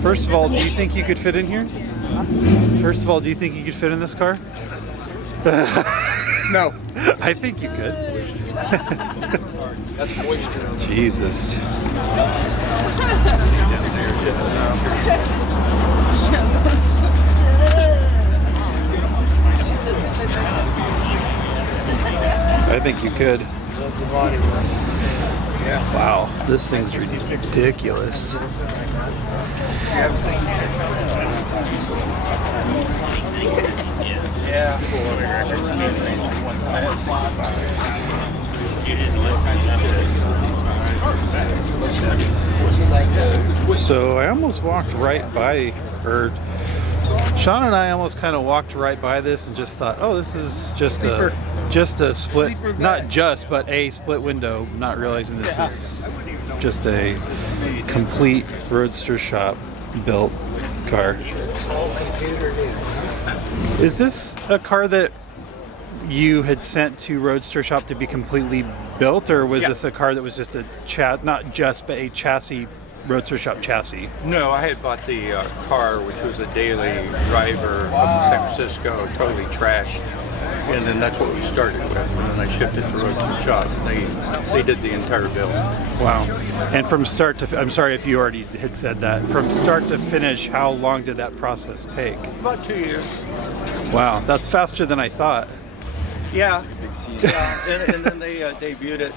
First of all, do you think you could fit in here? First of all, do you think you could fit in this car? No. I think you could. Jesus. I think you could. Wow, this thing's ridiculous. So I almost walked right by, or Sean and I almost kind of walked right by this and just thought, oh, this is just a split, not just, but a split window, not realizing this is just a complete Roadster shop built car. Is this a car that you had sent to Roadster shop to be completely built, or was this a car that was just a not just, but a chassis, Roadster shop chassis? No, I had bought the car, which was a daily driver up in San Francisco, totally trashed. And then that's what we started with. And then I shipped it to Roadster shop, and they did the entire build. Wow. And from start to, I'm sorry if you already had said that, from start to finish, how long did that process take? About 2 years. Wow, that's faster than I thought. Yeah. And then they debuted it.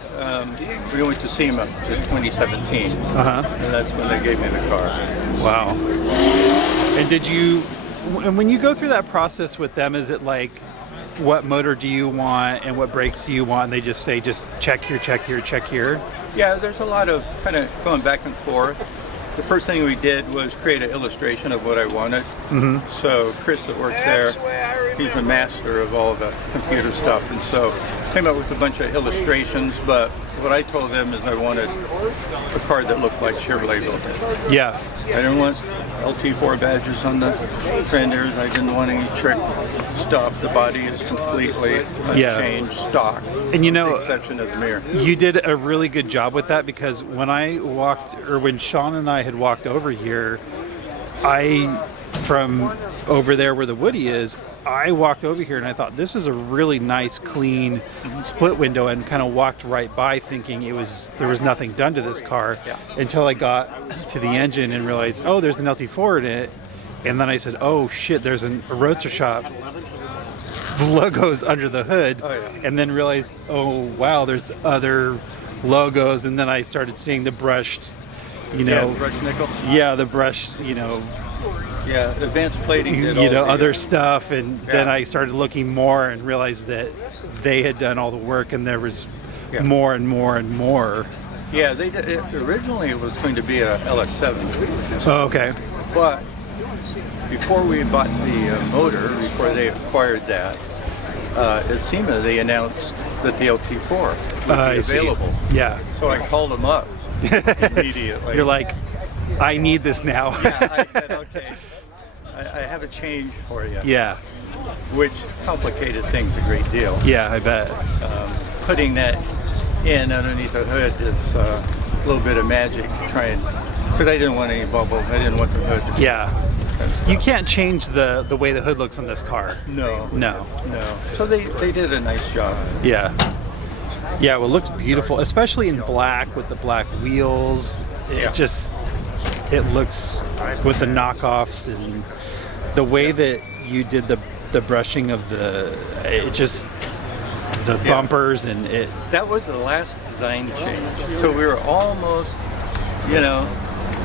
We went to SEMA in 2017. And that's when they gave me the car. Wow. And and when you go through that process with them, is it like, what motor do you want and what brakes do you want? And they just say, just check here, check here, check here? Yeah, there's a lot of kind of going back and forth. The first thing we did was create an illustration of what I wanted. So Chris that works there, he's a master of all the computer stuff, and so came up with a bunch of illustrations, but what I told them is I wanted a car that looked like Chevrolet built it. Yeah. I didn't want LT4 badges on the fenders. I didn't want any trick stuff. The body is completely unchanged stock. And you know, with the exception of the mirror. You did a really good job with that, because when I walked, or when Sean and I had walked over here, from over there where the Woody is, I walked over here and I thought this is a really nice clean split window, and kind of walked right by thinking there was nothing done to this car until I got to the engine and realized, oh, there's an LT4 in it. And then I said, oh shit, there's a Roadster shop logos under the hood. And then realized, oh wow, there's other logos. And then I started seeing the brushed, the brushed nickel. Yeah, the brushed, advanced plating did other stuff, and then I started looking more and realized that they had done all the work, and there was more and more and more. Yeah, they did. Originally it was going to be a LS7. Oh, okay. But before we bought the motor, before they acquired that, at SEMA they announced that the LT4 would be available. Yeah. So I called them up immediately. You're like, I need this now. I said, okay, I have a change for you. Yeah. Which complicated things a great deal. Yeah, I bet. Putting that in underneath the hood is a little bit of magic to try and, because I didn't want any bubbles. I didn't want the hood to You can't change the way the hood looks on this car. No. So they did a nice job. Yeah, well, it looks beautiful, especially in black with the black wheels. It looks with the knockoffs, and the way that you did the brushing of the bumpers, and it. That was the last design change. So we were almost,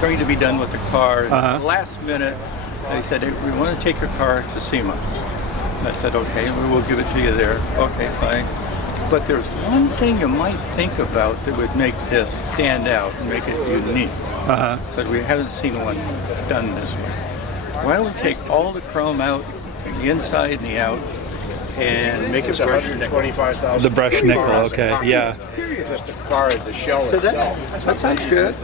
going to be done with the car. Last minute, they said, hey, we want to take your car to SEMA. And I said, okay, we will give it to you there. Okay, fine. But there's one thing you might think about that would make this stand out and make it unique. But we haven't seen one done this way. Why don't we take all the chrome out, the inside and the out, and make it brushed nickel? The brushed nickel, okay, yeah. Just the car, the shell itself. That sounds good.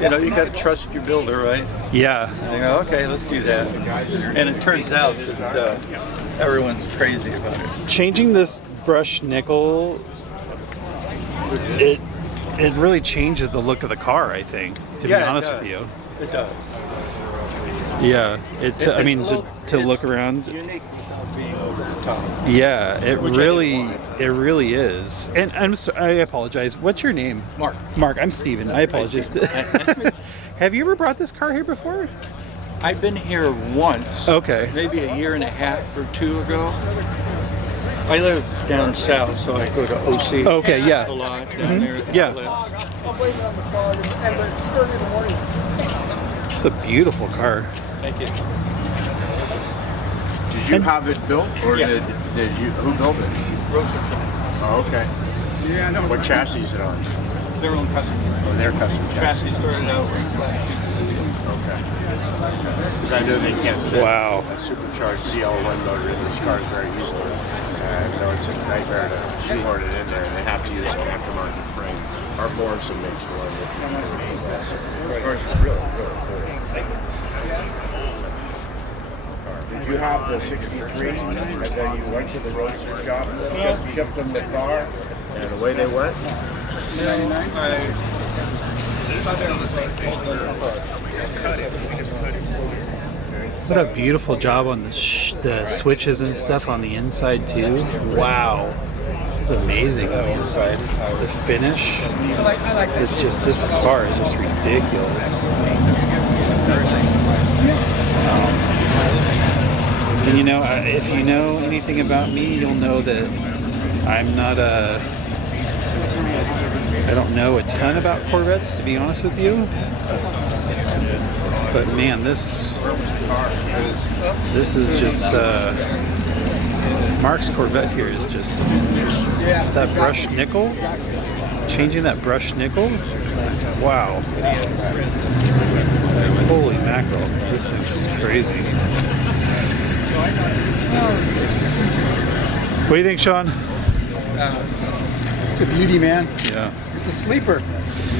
You got to trust your builder, right? Yeah. You go, okay, let's do that. And it turns out that everyone's crazy about it. Changing this brushed nickel, it really changes the look of the car, I think, to be honest with you. It does. Yeah, I mean, to look around. Unique without being over the top. Yeah, it really is. And I apologize. What's your name? Mark. Mark, I'm Steven. I apologize. Have you ever brought this car here before? I've been here once. Okay. Maybe a year and a half or two ago. I live down south, so I go to OC. Okay, yeah. A lot down there. At the Yeah. outlet. It's a beautiful car. Thank you. Did you have it built, or Yeah. did you? Who built it? Roadster. Oh, okay. Yeah, I know. What chassis is it on? Their own custom. Oh, their custom chassis. Chassis started out with black. Okay. Because I know they can't fit Wow. a supercharged CL1 motor in this car very easily. I know it's a nightmare to shoehorn it in there. They have to use an aftermarket frame. Our Morrison makes one. The car's really, really cool. Did you have the 63 and then you went to the Roadster shop, shipped them the car, and away they went? What a beautiful job on the switches and stuff on the inside too. Wow. It's amazing on the inside. The finish is just, this car is just ridiculous. And you know, if you know anything about me, you'll know that I'm not I don't know a ton about Corvettes, to be honest with you. But man, this is just Mark's Corvette here is just that brushed nickel. Changing that brushed nickel. Wow. Holy mackerel. This thing's just crazy. What do you think, Sean? It's a beauty, man. Yeah. It's a sleeper.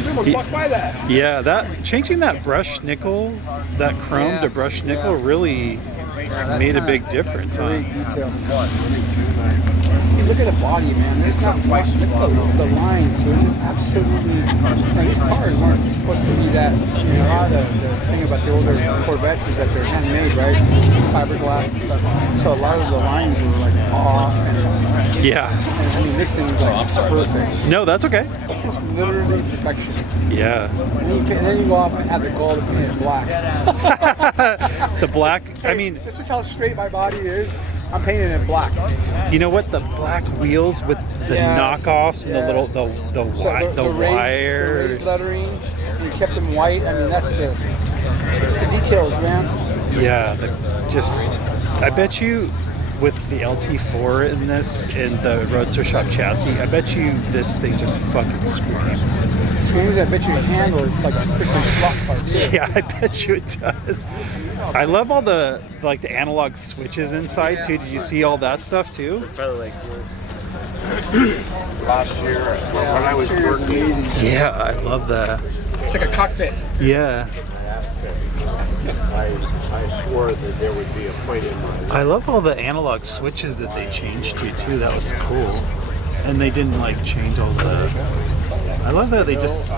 We almost walked by that. Yeah, that changing that brushed nickel, that chrome to brushed nickel really made a big difference, huh? Great detail. See, look at the body, man. There's not much. Look at the lines. They're just absolutely. Now, these cars weren't supposed to be that. You know, how the thing about the older Corvettes is that they're handmade, right? Fiberglass and stuff. So a lot of the lines were like off. And, Yeah. I mean, this thing is like perfect. No, that's okay. It's literally perfection. Yeah. And then you go off and have the gold to paint it black. The black, I mean, This is how straight my body is. I'm painting it black. you know what? The black wheels with the Yes, knockoffs and the little the raised wire. lettering. You kept them white. I mean, that's just it's the details, man. Yeah, I bet you with the LT4 in this and the Roadster Shop chassis, I bet you this thing just fucking screams. As soon as I bet you handle, it's like a freaking slot car. Dude. Yeah, I bet you it does. I love all the analog switches inside too. Did you see all that stuff too? Last year, when I was working, Amazing. Yeah, I love that. It's like a cockpit. Yeah. I swore that there would be a point in my I love all the analog switches that they changed to too. That was cool. And they didn't change all the. I love that they just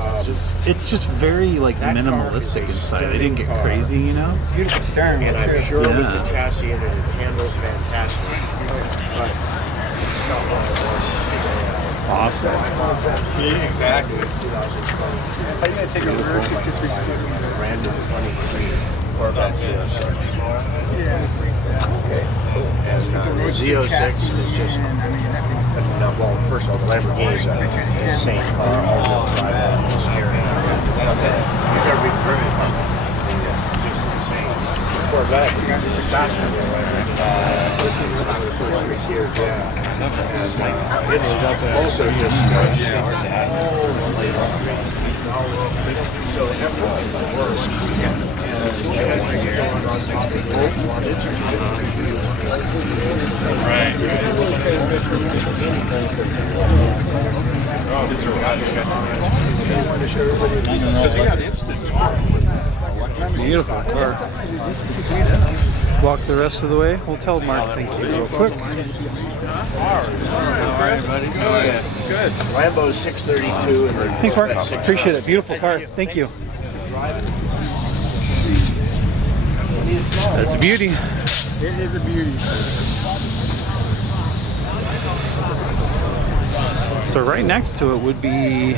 it's just very minimalistic inside. They didn't get crazy, you know. Beautiful steering wheel and I'm too. sure with Yeah. the chassis and it handles fantastic. But it's not one of those. Awesome. Yeah, exactly. I'm gonna take a rear 63 speed. Brand new 23 Corvette GS. And the Z06 is just, well, first of all, the Lamborghini is an insane car. All-wheel drive. You've never been driven a car. It's just insane. Corvette is faster than the first 3 years, yeah. And it's also just so everything works. Beautiful car. walk the rest of the way. We'll tell Mark thank you real quick. Good. Lambo's 632. And Thanks, Mark. Appreciate it. Beautiful car. Thank you. That's a beauty. It is a beauty. So right next to it would be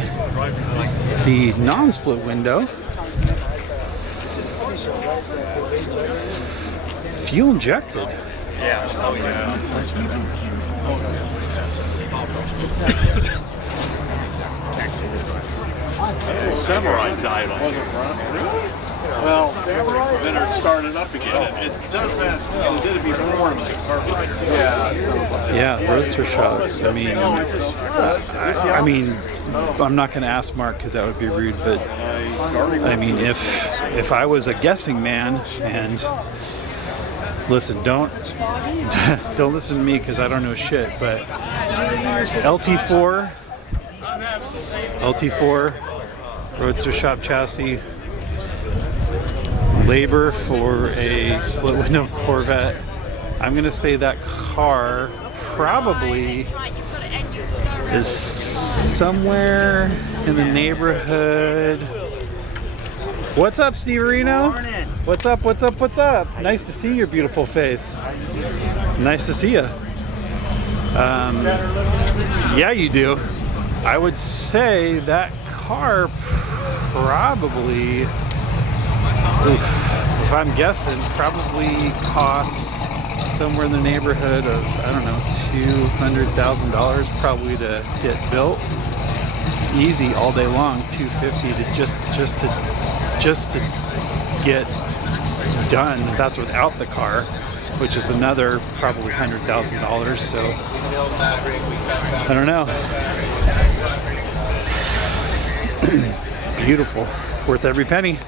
the non-split window. Fuel injected. Yeah. Oh, yeah. Samurai died on it. Well, then it started up again. It does that. It did it before. It was a carburetor. Yeah, Roadster shop. I mean, I'm not going to ask Mark because that would be rude. But I mean, if I was a guessing man, and listen, don't listen to me because I don't know shit. But LT4, Roadster shop chassis. Labor for a split window Corvette. I'm gonna say that car probably is somewhere in the neighborhood. What's up, Steve Reno? What's up? What's up? What's up? Nice to see your beautiful face. Nice to see you. Yeah, you do. I would say that car probably. If I'm guessing, probably costs somewhere in the neighborhood of, I don't know, $200,000 probably to get built. Easy all day long, $250 to just to get done. That's without the car, which is another probably $100,000. So I don't know. Beautiful, worth every penny.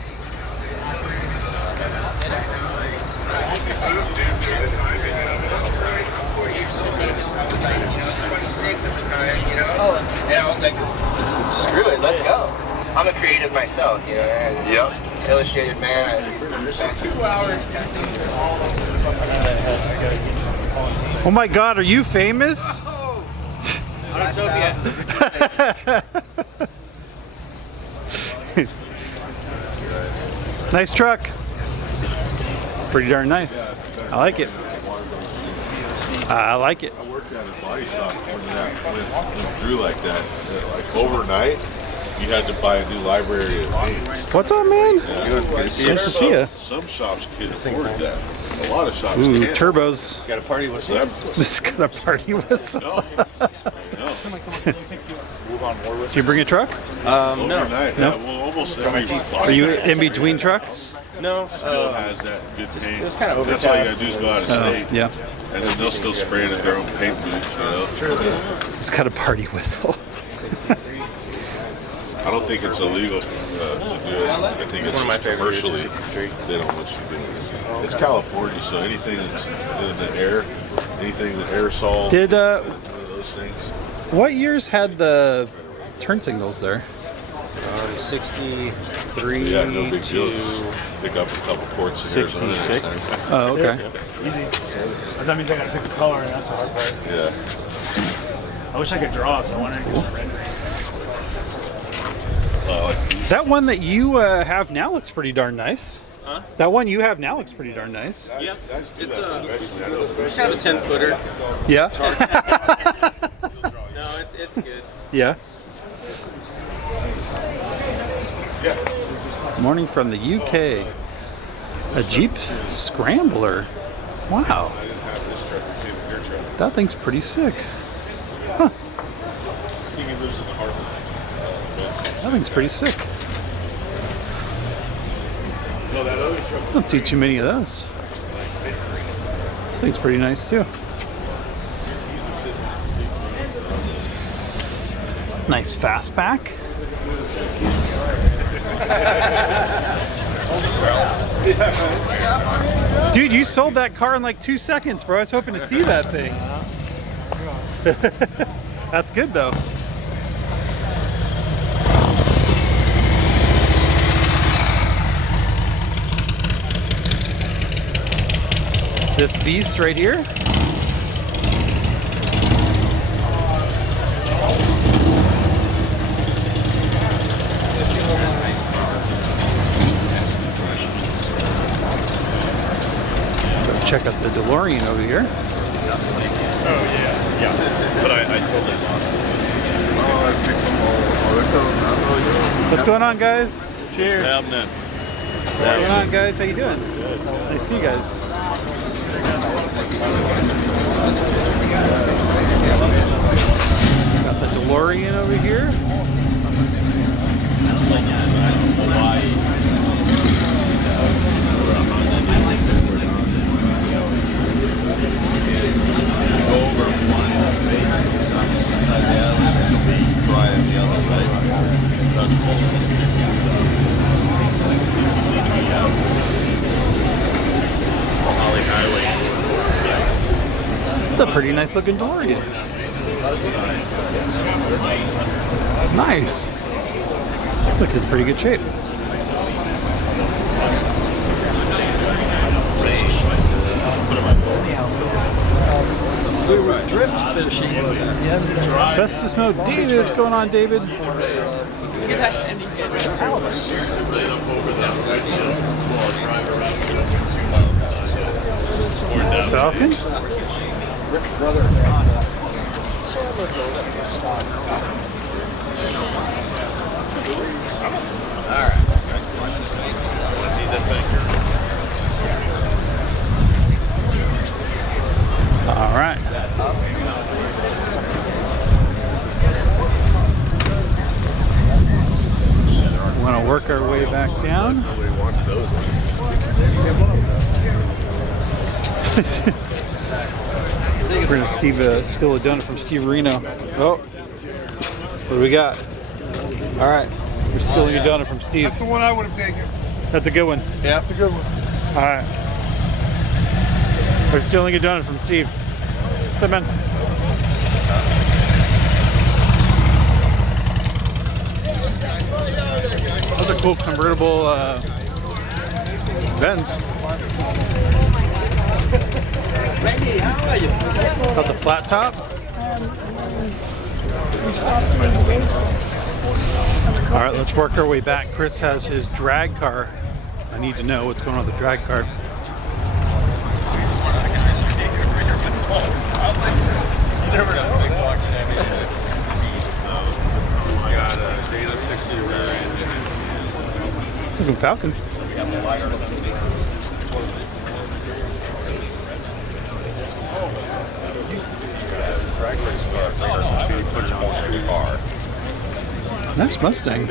And I was like, screw it, let's go. I'm a creative myself, you know. Yep. Illustrated man. 2 hours. Oh my God, are you famous? Nice truck. Pretty darn nice. I like it. I like it. I worked at a body shop when that went through like that. Like overnight, you had to buy a new library of paints. What's up, man? Nice to see ya. Some shops can afford that. A lot of shops Ooh, can't. turbos. Got a party with So them. This is got a party whistle. no. Did you bring a truck? Overnight, No. well, almost every Are you in between trucks? No. still has that good paint. was kinda That's all you overcast. gotta do is go out of state. Yeah. And then they'll still spray it at their own paint booth, you know. It's got a party whistle. I don't think it's illegal to do it. I think it's just commercially they don't let you do it. It's California, so anything that's in the air, anything that aerosol, Did those things. what years had the turn signals there? 63 Yeah, no big deal. to Just pick up a couple quarts in Arizona. 66. Oh, okay. That means I gotta pick the color, and that's the hard part. Yeah. I wish I could draw, so I wanted to get red. That one that you have now looks pretty darn nice. Huh? That one you have now looks pretty darn nice. Yep. It's kind of a 10-footer. Yeah. No, it's good. Yeah. Yeah. Morning from the UK. A Jeep Scrambler. Wow. That thing's pretty sick. Huh. I think he lives in the harbor. That thing's pretty sick. No, that other truck. I don't see too many of those. This thing's pretty nice too. Nice fastback. Dude, you sold that car in like 2 seconds, bro. I was hoping to see that thing. That's good though. this beast right here. Check out the DeLorean over here. Oh yeah. But I totally lost it. What's going on, guys? Cheers. Happening. What's going on, guys? How you doing? Nice to see you guys. Got the DeLorean over here. It's a pretty nice looking DeLorean. Nice. Looks like it's in pretty good shape. We were drift fishing. Festus Mode David, what's going on, David? Look at that ending. Falcon? All right. We're going to work our way back down. Nobody wants those ones. We're going to steal a donut from Steve Reno. Oh, what do we got? All right, we're stealing a donut from Steve. That's the one I would have taken. That's a good one. Yeah, that's a good one. All right. We're stealing a donut from Steve. What's up, man? Those are cool convertible Benz. Got the flat top. All right, let's work our way back. Chris has his drag car. I need to know what's going on with the drag car. Looking Falcon. Nice Mustang.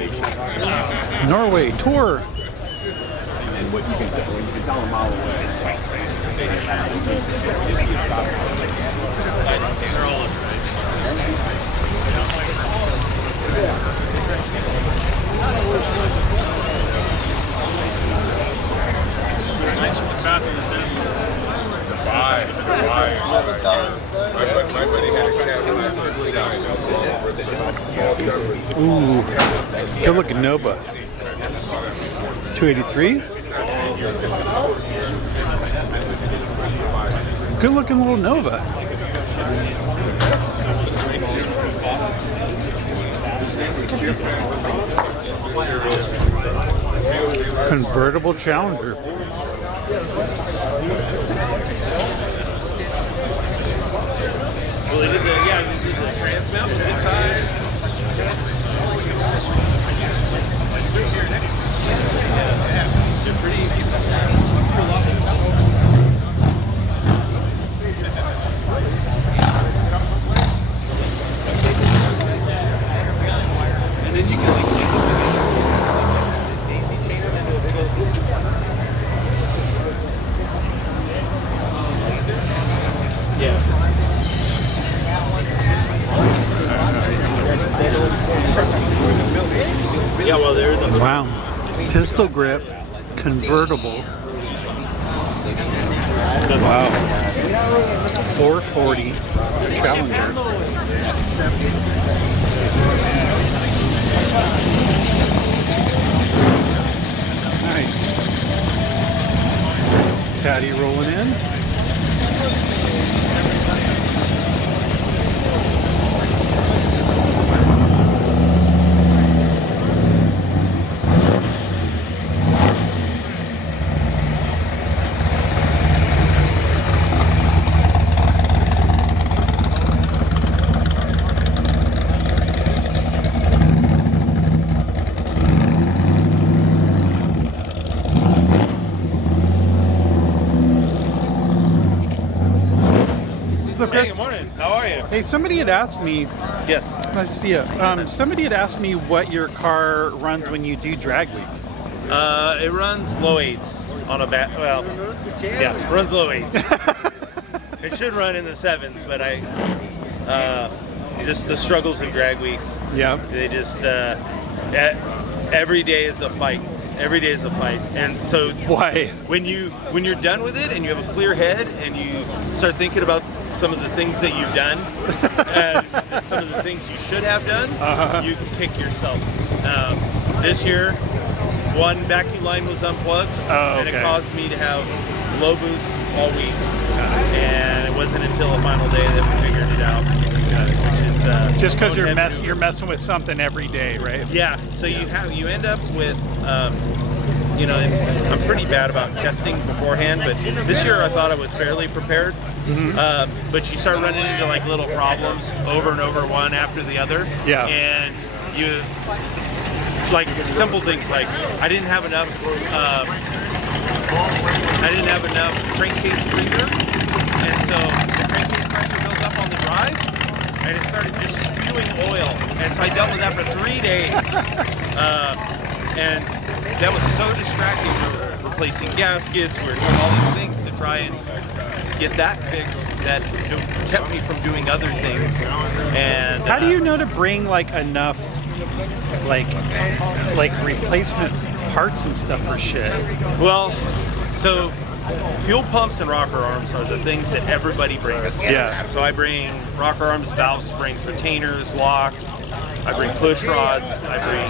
Norway tour. And what you can tell a mile away. Ooh, good looking Nova. 283. Good looking little Nova. Convertible Challenger. Well, they did the trans mount, zip ties. They're pretty. And then you can yeah, well, there's a Wow. Pistol grip, convertible. Wow. 440 Challenger. Nice. Caddy rolling in. Hey, somebody had asked me. Yes. Let's see it. Somebody had asked me what your car runs when you do drag week. It runs low 8s on a well, yeah, it runs low 8s. It should run in the 7s, but just the struggles of drag week. Yeah. They just every day is a fight. Every day is a fight, and so why? When you're done with it and you have a clear head and you start thinking about some of the things that you've done and some of the things you should have done, you kick yourself. This year, one vacuum line was unplugged, and it caused me to have low boost all week. And it wasn't until the final day that we figured it out. Which is just because you're messing with something every day, right? Yeah. So you end up with. And I'm pretty bad about testing beforehand, but this year I thought I was fairly prepared. But you start running into like little problems over and over, one after the other. Yeah. And you like simple things like I didn't have enough crankcase breather, and so the crankcase pressure built up on the drive, and it started just spewing oil, and so I dealt with that for 3 days. And that was so distracting. We were replacing gaskets, we were doing all these things to try and get that fixed that it kept me from doing other things. And how do you know to bring like enough like replacement parts and stuff for shit? Well, so fuel pumps and rocker arms are the things that everybody brings. Yeah. So I bring rocker arms, valve springs, retainers, locks. I bring push rods. I bring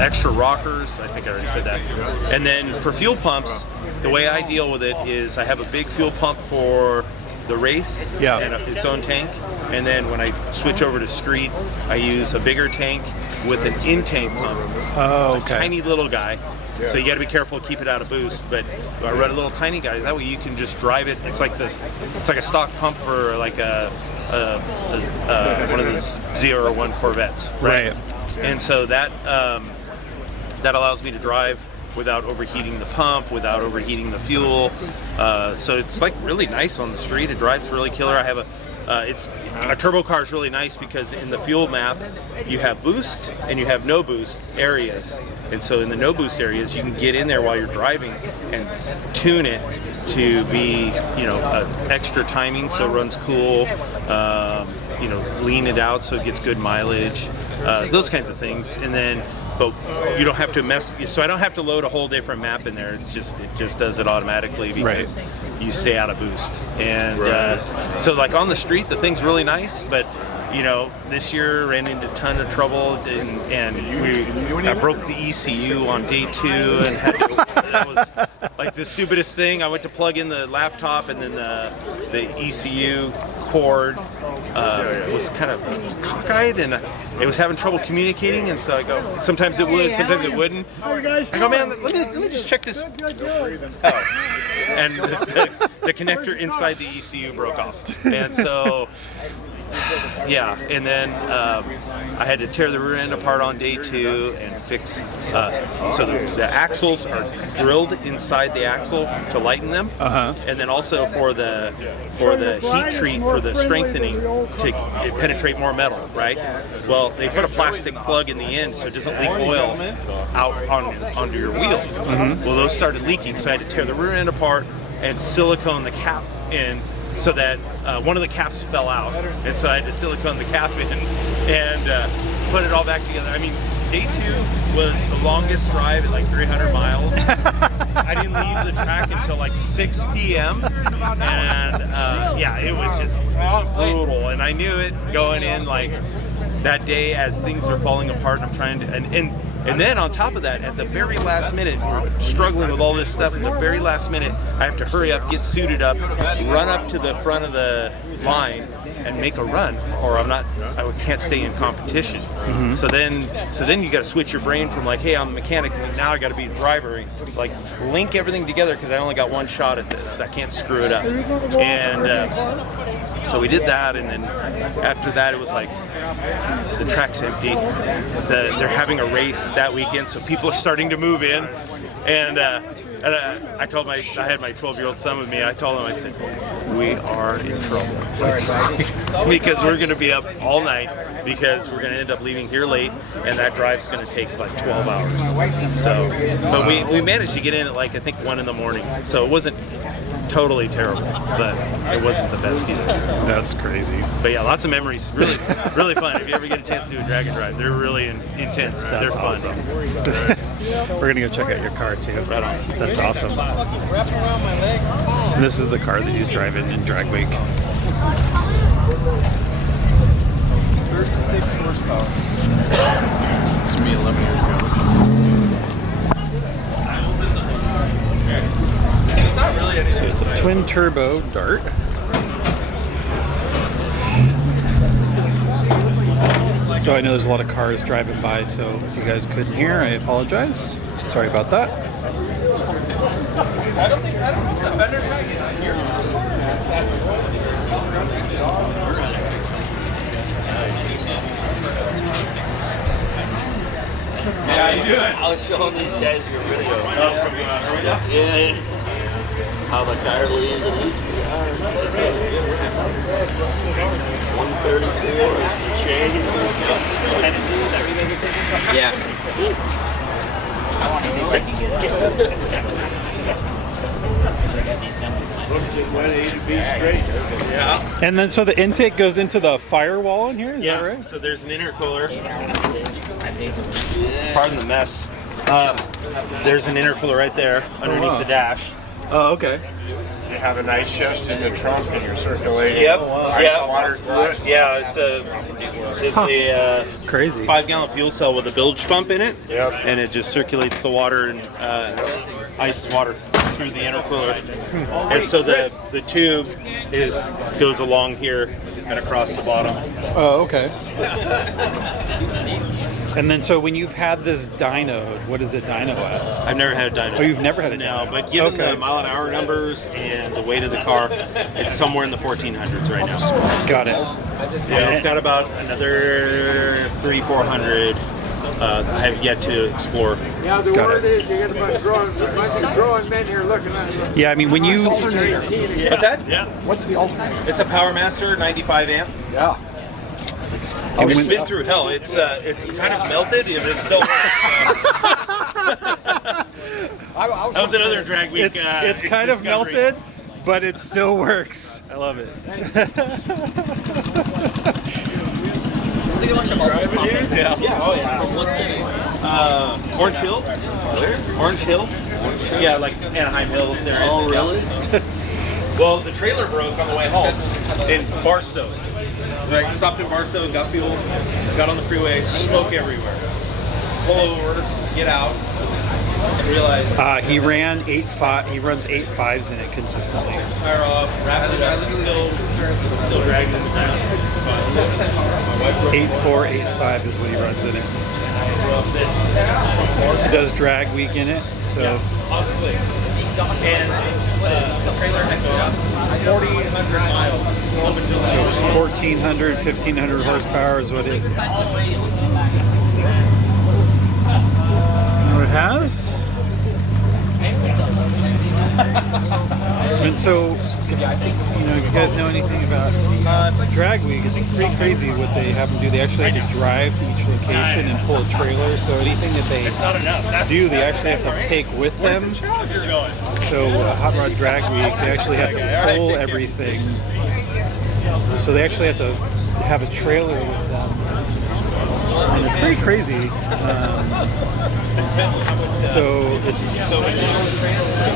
extra rockers. I think I already said that. And then for fuel pumps, the way I deal with it is I have a big fuel pump for the race and its own tank. And then when I switch over to street, I use a bigger tank with an in-tank pump. Oh, okay. A tiny little guy. So you got to be careful to keep it out of boost. But I run a little tiny guy. That way you can just drive it. It's like a stock pump for like one of those 0 or 1 Corvettes, right? And so that allows me to drive without overheating the pump, without overheating the fuel. So it's like really nice on the street. It drives really killer. I have a turbo car is really nice because in the fuel map you have boost and you have no boost areas, and so in the no boost areas you can get in there while you're driving and tune it to be extra timing so it runs cool, lean it out so it gets good mileage, those kinds of things. And then but you don't have to so I don't have to load a whole different map in there. It just does it automatically because you stay out of boost. And so like on the street, the thing's really nice, but this year ran into a ton of trouble, and I broke the ECU on day 2, and that was like the stupidest thing. I went to plug in the laptop, and then the ECU cord was kind of cockeyed, and it was having trouble communicating. And so I go, sometimes it would, sometimes it wouldn't. I go, man, let me just check this. Oh. And the connector inside the ECU broke off, and so. Yeah, and then I had to tear the rear end apart on day 2 and fix. So the axles are drilled inside the axle to lighten them, and then also for the heat treat for the strengthening to penetrate more metal. Right. Well, they put a plastic plug in the end so it doesn't leak oil out onto your wheel. Well, those started leaking, so I had to tear the rear end apart and silicone the cap in. So that one of the caps fell out, and so I had to silicone the cap in and put it all back together. I mean, day 2 was the longest drive at like 300 miles. I didn't leave the track until like 6 p.m. and it was just brutal. And I knew it going in like that day as things are falling apart. And I'm trying to and then on top of that, at the very last minute, we're struggling with all this stuff. At the very last minute, I have to hurry up, get suited up, run up to the front of the line, and make a run, or I can't stay in competition. So then you got to switch your brain from like, hey, I'm a mechanic, and now I got to be a driver, and like link everything together because I only got one shot at this. I can't screw it up. And so we did that, and then after that, it was like the track's empty. They're having a race that weekend, so people are starting to move in. And I told I had my 12-year-old son with me. I told him, I said, we are in trouble because we're going to be up all night because we're going to end up leaving here late, and that drive's going to take like 12 hours. So, but we managed to get in at like I think 1 in the morning. So it wasn't totally terrible, but it wasn't the best either. That's crazy. But yeah, lots of memories. Really, really fun. If you ever get a chance to do a drag and drive, they're really intense. They're fun. Awesome. We're gonna go check out your car too. Right on. That's awesome. And this is the car that he's driving in Drag Week. 36 horsepower. It's me 11 years ago. So it's a twin turbo Dart. So I know there's a lot of cars driving by, so if you guys couldn't hear, I apologize. Sorry about that. I don't think the vendor's not getting here. How you doing? I was showing these guys your video. Yeah. How the tire leaves and these 134 change. Yeah. I want to see if I can get it. Yeah. And then so the intake goes into the firewall in here, is that right? So there's an intercooler. Pardon the mess. There's an intercooler right there underneath the dash. Oh, okay. You have an ice chest in the trunk and you're circulating Yep. ice water through it. Yeah, it's a Crazy. 5-gallon fuel cell with a bilge pump in it. Yep. And it just circulates the water and ice water through the intercooler. And so the tube goes along here and across the bottom. Oh, okay. And then so when you've had this dyno, what is it dyno at? I've never had a dyno. Oh, you've never had a No, dyno? but given Okay. the mile an hour numbers and the weight of the car, it's somewhere in the 1400s right now. Got it. Yeah, it's got about another 300-400 I have yet to explore. Yeah, the Got word it. is you get a bunch of growing men here looking at it. Yeah, I mean, when you... What's that? Yeah. What's the alternator? It's a Power Master 95 amp. Yeah. It's been through hell. It's kind of melted, but it still works. That was another drag week. It's kind of discovery. melted, but it still works. I love it. Think a bunch of bubbles popping. Yeah. Oh yeah. From what city? Orange Hills. Where? Orange Hills. Yeah, like Anaheim Hills there. Oh, really? Well, the trailer broke on the way home in Barstow. I stopped in Barstow, got fuel, got on the freeway, smoke everywhere. Pull over, get out, and realize. He ran 8.5. He runs 8.5s in it consistently. Fire off, wrapped it up, still dragging in the ground. 8.4, 8.5 is what he runs in it. He does drag week in it, so On slick. And the trailer had gone 4,800 miles. 1,400, 1,500 horsepower is what it has. And so, if you guys know anything about drag week, it's pretty crazy what they have them do. They actually have to drive to each location and pull a trailer. So anything that they do, they actually have to take with them. So Hot Rod Drag Week, they actually have to pull everything. So they actually have to have a trailer with them. And it's pretty crazy. So it's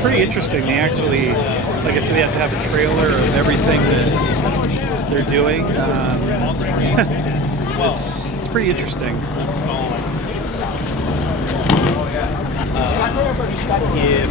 pretty interesting. They actually, like I said, they have to have a trailer of everything that they're doing. It's pretty interesting. If